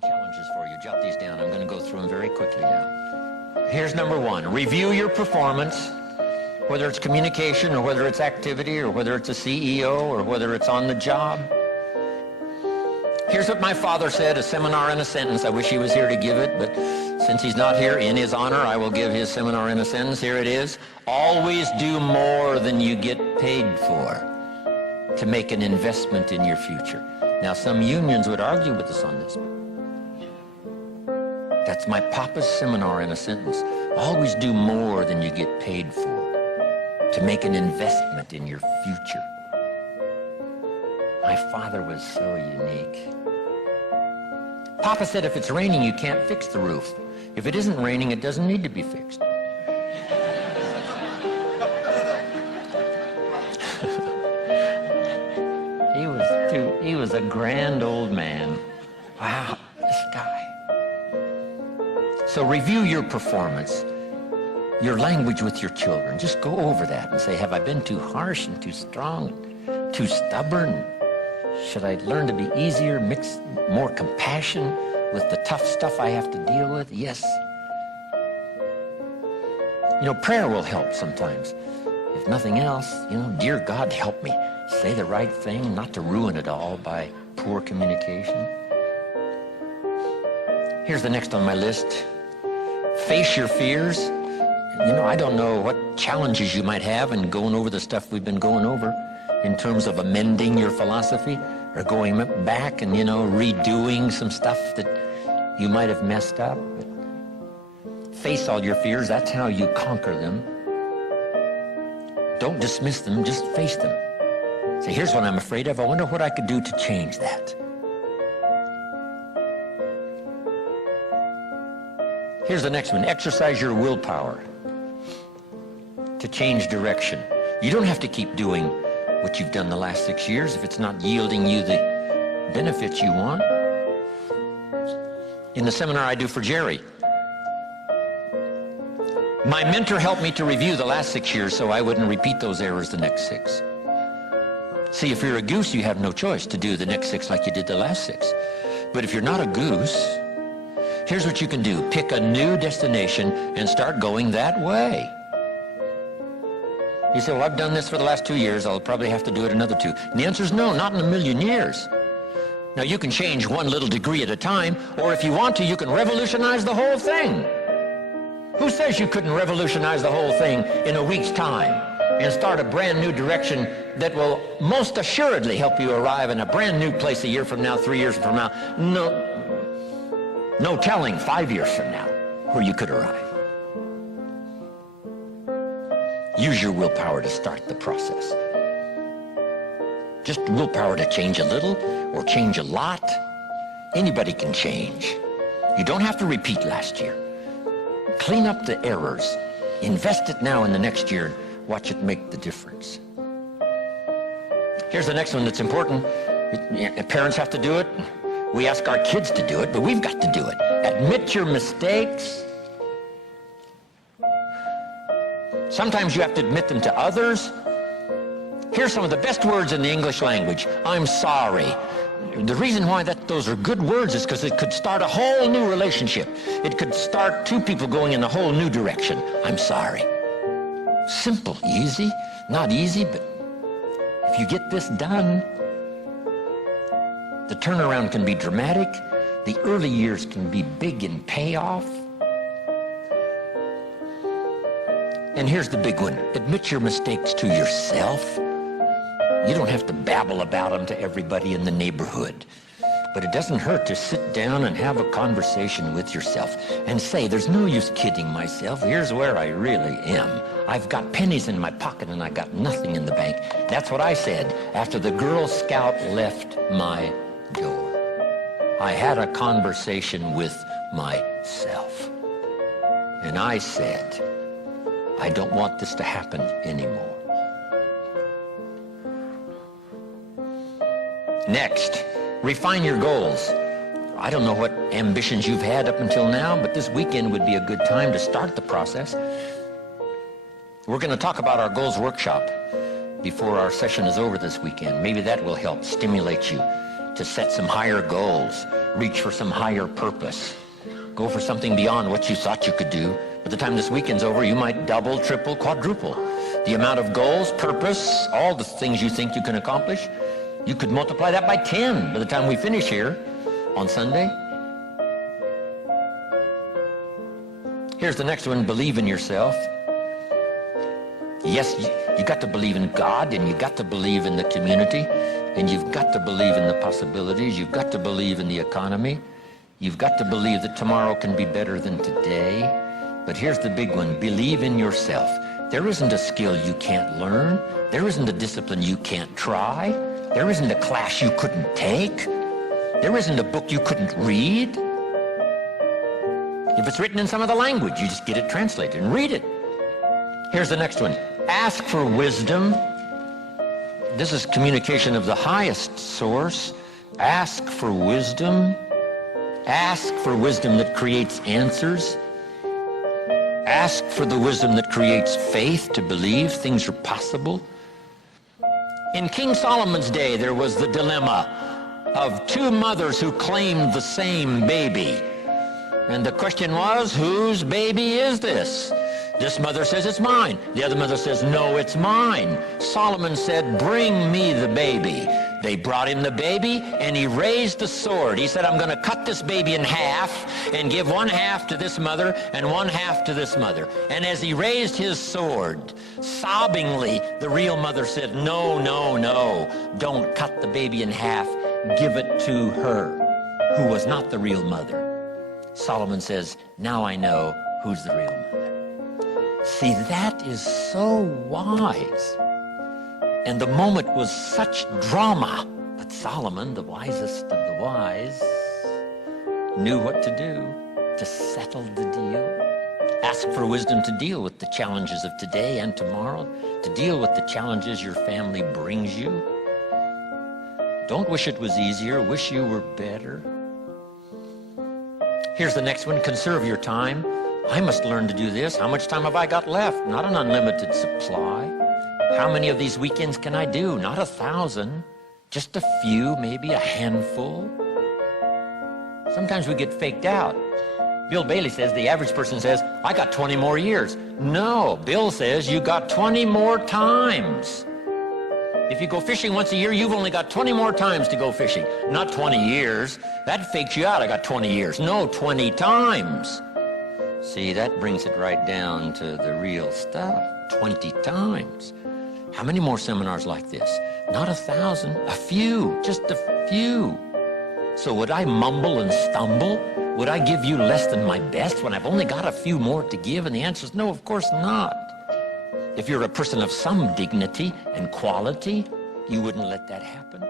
Challenges for you. Jot these down. I'm going to go through them very quickly now. Here's number one. Review your performance, whether it's communication or whether it's activity or whether it's a CEO or whether it's on the job. Here's what my father said, a seminar in a sentence. I wish he was here to give it, but since he's not here, in his honor, I will give his seminar in a sentence. Here it is. Always do more than you get paid for to make an investment in your future. Now, some unions would argue with us on this. That's my papa's seminar in a sentence. Always do more than you get paid for to make an investment in your future. My father was so unique. Papa said if it's raining, you can't fix the roof. If it isn't raining, it doesn't need to be fixed. He was a grand old man. Wow, this guy. So review your performance, your language with your children. Just go over that and say, have I been too harsh and too strong, and too stubborn? Should I learn to be easier, mix more compassion with the tough stuff I have to deal with? Yes. You know, prayer will help sometimes. If nothing else, dear God, help me say the right thing, not to ruin it all by poor communication. Here's the next on my list. Face your fears. I don't know what challenges you might have in going over the stuff we've been going over in terms of amending your philosophy or going back and, redoing some stuff that you might have messed up. But face all your fears. That's how you conquer them. Don't dismiss them, just face them. Say, here's what I'm afraid of. I wonder what I could do to change that. Here's the next one. Exercise your willpower to change direction. You don't have to keep doing what you've done the last 6 years if it's not yielding you the benefits you want. In the seminar I do for Jerry, my mentor helped me to review the last 6 years so I wouldn't repeat those errors the next 6. See, if you're a goose, you have no choice to do the next 6 like you did the last 6. But if you're not a goose, here's what you can do. Pick a new destination and start going that way. You say, well, I've done this for the last 2 years. I'll probably have to do it another 2. And the answer is no, not in a million years. Now, you can change one little degree at a time, or if you want to, you can revolutionize the whole thing. Who says you couldn't revolutionize the whole thing in a week's time and start a brand new direction that will most assuredly help you arrive in a brand new place a year from now, 3 years from now? No telling 5 years from now where you could arrive. Use your willpower to start the process. Just willpower to change a little or change a lot. Anybody can change. You don't have to repeat last year. Clean up the errors. Invest it now in the next year. Watch it make the difference. Here's the next one that's important. Parents have to do it. We ask our kids to do it, but we've got to do it. Admit your mistakes. Sometimes you have to admit them to others. Here's some of the best words in the English language. I'm sorry. The reason why those are good words is because it could start a whole new relationship. It could start 2 people going in a whole new direction. I'm sorry. Simple, easy, not easy, but if you get this done, the turnaround can be dramatic. The early years can be big in payoff. And here's the big one. Admit your mistakes to yourself. You don't have to babble about them to everybody in the neighborhood. But it doesn't hurt to sit down and have a conversation with yourself and say, there's no use kidding myself. Here's where I really am. I've got pennies in my pocket and I got nothing in the bank. That's what I said after the Girl Scout left my door. I had a conversation with myself. And I said, I don't want this to happen anymore. Next, refine your goals. I don't know what ambitions you've had up until now, but this weekend would be a good time to start the process. We're going to talk about our goals workshop before our session is over this weekend. Maybe that will help stimulate you to set some higher goals Reach for some higher purpose. Go for something beyond what you thought you could do. By the time this weekend's over, you might double, triple, quadruple the amount of goals, purpose, all the things you think you can accomplish. You could multiply that by 10 by the time we finish here on Sunday. Here's the next one, believe in yourself. Yes, you got to believe in God, and you got to believe in the community, and you've got to believe in the possibilities. You've got to believe in the economy. You've got to believe that tomorrow can be better than today. But here's the big one, believe in yourself. There isn't a skill you can't learn. There isn't a discipline you can't try. There isn't a class you couldn't take. There isn't a book you couldn't read. If it's written in some other language, you just get it translated and read it. Here's the next one. Ask for wisdom. This is communication of the highest source. Ask for wisdom. Ask for wisdom that creates answers. Ask for the wisdom that creates faith to believe things are possible. In King Solomon's day, there was the dilemma of two mothers who claimed the same baby. And the question was, whose baby is this? This mother says, it's mine. The other mother says, no, it's mine. Solomon said, bring me the baby. They brought him the baby, and he raised the sword. He said, I'm going to cut this baby in half and give one half to this mother and one half to this mother. And as he raised his sword, sobbingly, the real mother said, no, no, no, don't cut the baby in half. Give it to her, who was not the real mother. Solomon says, now I know who's the real mother. See, that is so wise. And the moment was such drama. But Solomon, the wisest of the wise, knew what to do to settle the deal. Ask for wisdom to deal with the challenges of today and tomorrow, to deal with the challenges your family brings you. Don't wish it was easier. Wish you were better. Here's the next one. Conserve your time. I must learn to do this. How much time have I got left? Not an unlimited supply. How many of these weekends can I do? Not 1,000. Just a few, maybe a handful. Sometimes we get faked out. Bill Bailey says, the average person says, I got 20 more years. No, Bill says you got 20 more times. If you go fishing once a year, you've only got 20 more times to go fishing. Not 20 years. That fakes you out. I got 20 years. No, 20 times. See, that brings it right down to the real stuff. 20 times. How many more seminars like this? Not 1,000, a few, just a few. So would I mumble and stumble? Would I give you less than my best when I've only got a few more to give? And the answer is no, of course not. If you're a person of some dignity and quality, you wouldn't let that happen.